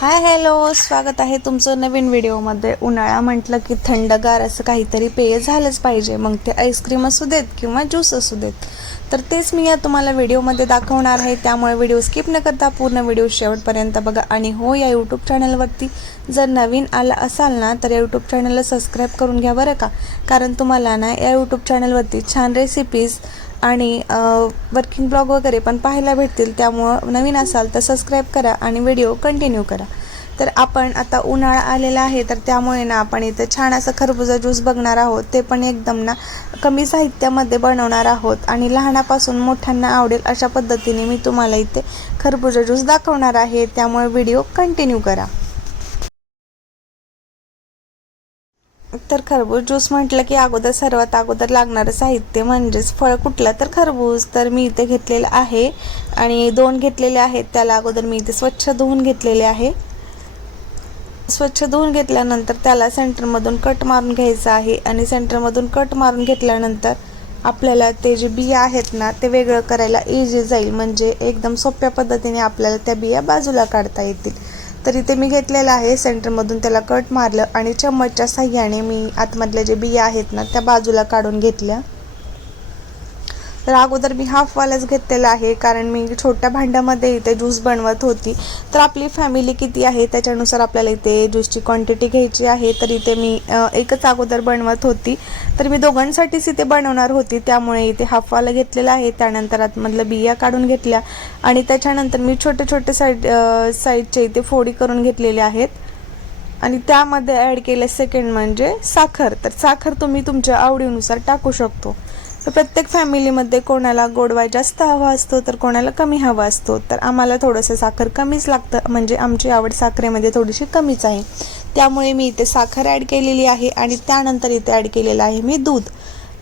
Hi hello स्वागत आहे तुमचं नवीन व्हिडिओमध्ये. उन्हाळा म्हटलं की थंडगार असं काहीतरी पेय झालंच पाहिजे. मग ते आईस्क्रीम असू देत किंवा ज्यूस असू देत. तर तेच मी या तुम्हाला व्हिडिओमध्ये दाखवणार आहे. त्यामुळे व्हिडिओ स्किप न करता पूर्ण व्हिडिओ शेवटपर्यंत बघा. आणि हो या यूट्यूब चॅनलवरती जर नवीन आला असाल ना तर या यूट्यूब चॅनलला सबस्क्राईब करून घ्या बरं का? कारण तुम्हाला ना या यूट्यूब चॅनलवरती छान रेसिपीज आणि वर्किंग ब्लॉग वगैरे पण पाहायला भेटतील. त्यामुळं नवीन असाल तर सबस्क्राईब करा आणि व्हिडिओ कंटिन्यू करा. तर आपण आता उन्हाळा आलेला आहे तर त्यामुळे ना आपण इथं छान असं खरबुजा ज्यूस बघणार आहोत. ते पण एकदम ना कमी साहित्यामध्ये बनवणार आहोत. आणि लहानापासून मोठ्यांना आवडेल अशा पद्धतीने मी तुम्हाला इथे खरबुजा ज्यूस दाखवणार आहे. त्यामुळे व्हिडिओ कंटिन्यू करा. तर खरबूज ज्यूस म्हटलं की अगोदर सर्वात अगोदर लागणारं साहित्य म्हणजेच फळ कुठलं तर खरबूज. तर मी इथे घेतलेलं आहे आणि दोन घेतलेले आहेत. त्याला अगोदर मी इथे स्वच्छ धुवून घेतलेले आहे. स्वच्छ धुवून घेतल्यानंतर त्याला सेंटरमधून कट मारून घ्यायचं आहे आणि सेंटरमधून कट मारून घेतल्यानंतर आपल्याला ते जे बिया आहेत ना ते वेगळं करायला इजी जाईल. म्हणजे एकदम सोप्या पद्धतीने आपल्याला त्या बिया बाजूला काढता येतील. तर इथे मी घेतलेलं आहे. सेंटरमधून त्याला कट मारलं आणि चम्मचच्या साह्याने मी आतमधल्या जे बिया आहेत ना त्या बाजूला काढून घेतल्या. तर अगोदर मी हाफवालाच घेतलेला आहे कारण मी छोट्या भांड्यामध्ये इथे ज्यूस बनवत होती. तर आपली फॅमिली किती आहे त्याच्यानुसार आपल्याला इथे ज्यूसची क्वांटिटी घ्यायची आहे. तर इथे मी एकच अगोदर बनवत होती. तर मी दोघांसाठीच इथे बनवणार होती त्यामुळे इथे हाफवाला घेतलेला आहे. त्यानंतर आतमधलं बिया काढून घेतल्या आणि त्याच्यानंतर मी छोटे छोटे साईड साईडचे इथे फोडी करून घेतलेले आहेत. आणि त्यामध्ये ॲड केलं सेकंड म्हणजे साखर. तर साखर तुम्ही तुमच्या आवडीनुसार टाकू शकतो. तर प्रत्येक फॅमिलीमध्ये कोणाला गोडवा जास्त हवा असतो तर कोणाला कमी हवा असतो. तर आम्हाला थोडंसं साखर कमीच लागतं म्हणजे आमची आवड साखरेमध्ये थोडीशी कमीच आहे. त्यामुळे मी इथे साखर ॲड केलेली आहे आणि त्यानंतर इथे ॲड केलेलं आहे मी दूध.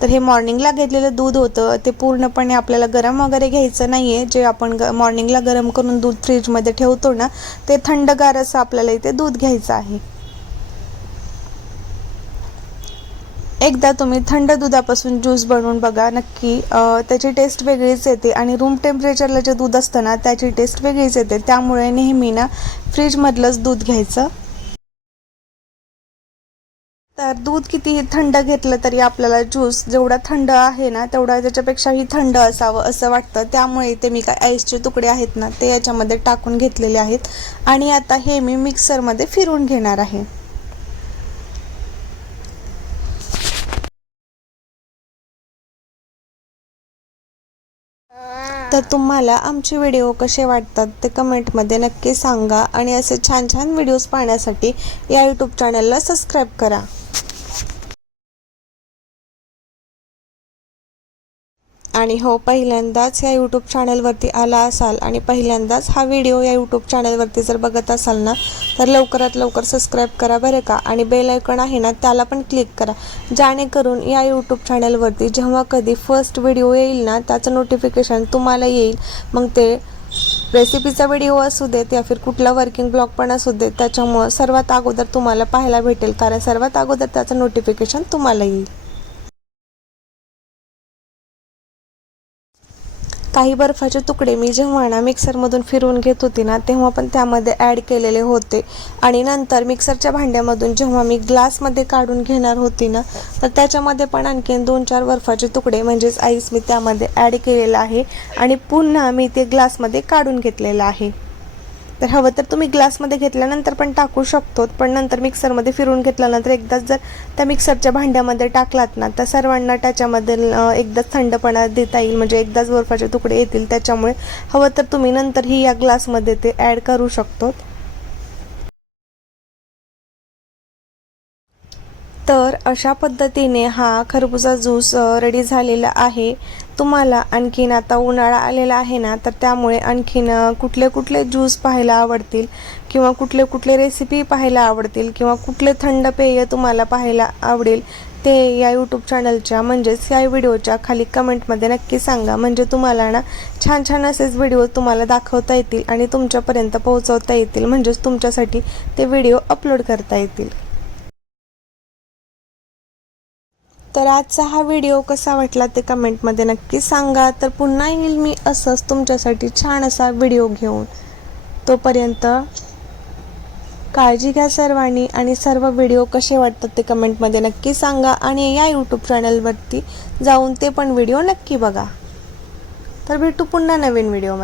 तर हे मॉर्निंगला घेतलेलं दूध होतं ते पूर्णपणे आपल्याला गरम वगैरे घ्यायचं नाही आहे जे आपण ग मॉर्निंगला गरम करून दूध फ्रीजमध्ये ठेवतो ना ते थंडगार असं आपल्याला इथे दूध घ्यायचं आहे. एकदा तुम्ही थंड दुधापासून ज्यूस बनवून बघा नक्की त्याची टेस्ट वेगळीच येते आणि रूम टेम्परेचरला जे दूध असतं ना त्याची टेस्ट वेगळीच येते. त्यामुळे नेहमी ना फ्रीजमधलंच दूध घ्यायचं. तर दूध कितीही थंड घेतलं तरी आपल्याला ज्यूस जेवढा थंड आहे ना तेवढा त्याच्यापेक्षाही थंड असावं असं वाटतं. त्यामुळे इथे मी काय आईसचे तुकडे आहेत ना ते याच्यामध्ये टाकून घेतलेले आहेत. आणि आता हे मी मिक्सरमध्ये फिरून घेणार आहे. तर तुम्हाला आमचे व्हिडिओ कसे वाटतात ते कमेंटमध्ये नक्की सांगा आणि असे छान छान व्हिडिओज पाहण्यासाठी या यूट्यूब चॅनलला सबस्क्राईब करा. आणि हो पहिल्यांदाच या यूट्यूब चॅनलवरती आला असाल आणि पहिल्यांदाच हा व्हिडिओ या यूट्यूब चॅनलवरती जर बघत असाल ना तर लवकरात लवकर सबस्क्राईब करा बरं का आणि बेल आयकॉन आहे ना त्याला पण क्लिक करा. जेणेकरून या यूट्यूब चॅनलवरती जेव्हा कधी फर्स्ट व्हिडिओ येईल ना त्याचं नोटिफिकेशन तुम्हाला येईल. मग ते रेसिपीचा व्हिडिओ असू देत या फिर कुठला वर्किंग ब्लॉग पण असू देत त्याच्यामुळं सर्वात अगोदर तुम्हाला पाहायला भेटेल. कारण सर्वात अगोदर त्याचं नोटिफिकेशन तुम्हाला येईल. काही बर्फाचे तुकडे मी जेव्हा ना मिक्सरमधून फिरवून घेत होती ना तेव्हा पण त्यामध्ये ॲड केलेले होते. आणि नंतर मिक्सरच्या भांड्यामधून जेव्हा मी ग्लासमध्ये काढून घेणार होती ना तर त्याच्यामध्ये पण आणखीन दोन चार बर्फाचे तुकडे म्हणजेच आईस मी त्यामध्ये ॲड केलेला आहे. आणि पुन्हा मी ते ग्लासमध्ये काढून घेतलेलं आहे. तर हवं तर तुम्ही ग्लासमध्ये घेतल्यानंतर पण टाकू शकतो पण नंतर मिक्सरमध्ये फिरून घेतल्यानंतर एकदाच जर त्या मिक्सरच्या भांड्यामध्ये टाकलात ना तर सर्वांना त्याच्यामध्ये एकदाच थंडपणा देता येईल म्हणजे एकदाच बर्फाचे तुकडे येतील. त्याच्यामुळे हवं तर तुम्ही नंतरही या ग्लासमध्ये ते ॲड करू शकतो तर अशा पद्धतीने हा खरबुजा ज्यूस रेडी झालेला आहे. तुम्हाला आणखीन आता उन्हाळा आलेला आहे ना तर त्यामुळे आणखीन कुठले कुठले ज्यूस पाहायला आवडतील किंवा कुठले कुठले रेसिपी पाहायला आवडतील किंवा कुठले थंड पेय तुम्हाला पाहायला आवडेल ते या यूट्यूब चॅनलच्या म्हणजेच या व्हिडिओच्या खाली कमेंटमध्ये नक्की सांगा. म्हणजे तुम्हाला ना छान छान असेच व्हिडिओ तुम्हाला दाखवता येतील आणि तुमच्यापर्यंत पोहोचवता येतील. म्हणजेच तुमच्यासाठी ते व्हिडिओ अपलोड करता येतील. तर आजचा हा व्हिडिओ कसा वाटला ते कमेंटमध्ये नक्की सांगा. तर पुन्हा येईल मी असंच तुमच्यासाठी छान असा व्हिडिओ घेऊन. तोपर्यंत काळजी घ्या सर्वांनी आणि सर्व व्हिडिओ कसे वाटतात ते कमेंटमध्ये नक्की सांगा आणि या यूट्यूब चॅनलवरती जाऊन ते पण व्हिडिओ नक्की बघा. तर भेटू पुन्हा नवीन व्हिडिओमध्ये